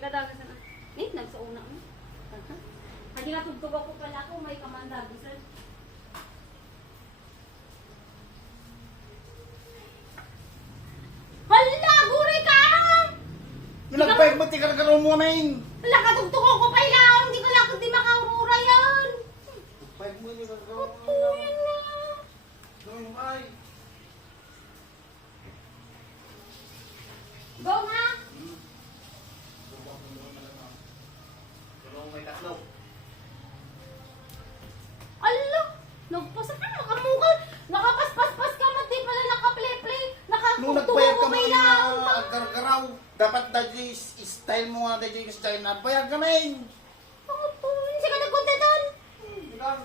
kadagan sana. Nagsauna mo. Hadi nga tugtog ako pala ako, may kamanda, sir. Hala, guri ka! Nagpayag mo, tika na mo namin. Hala, katugtog ako pa ilang. Hindi ko lang di makaurura yan. Nagpayag mo, tika na Ito, yan na. gawin mo ay. Go nga! Tulong may tatlo. Ala! Nagpasa ka, nakamukal. Nakapaspas-pas ka, mati pala nakaplay-play. Nung Nakatugtog nagpayag ako ka pa mo ilang. na gargaraw, dapat dadyo style mo nga dadyo style na payag ka na yun. Ito, hindi ka nagpunta doon. Hindi lang,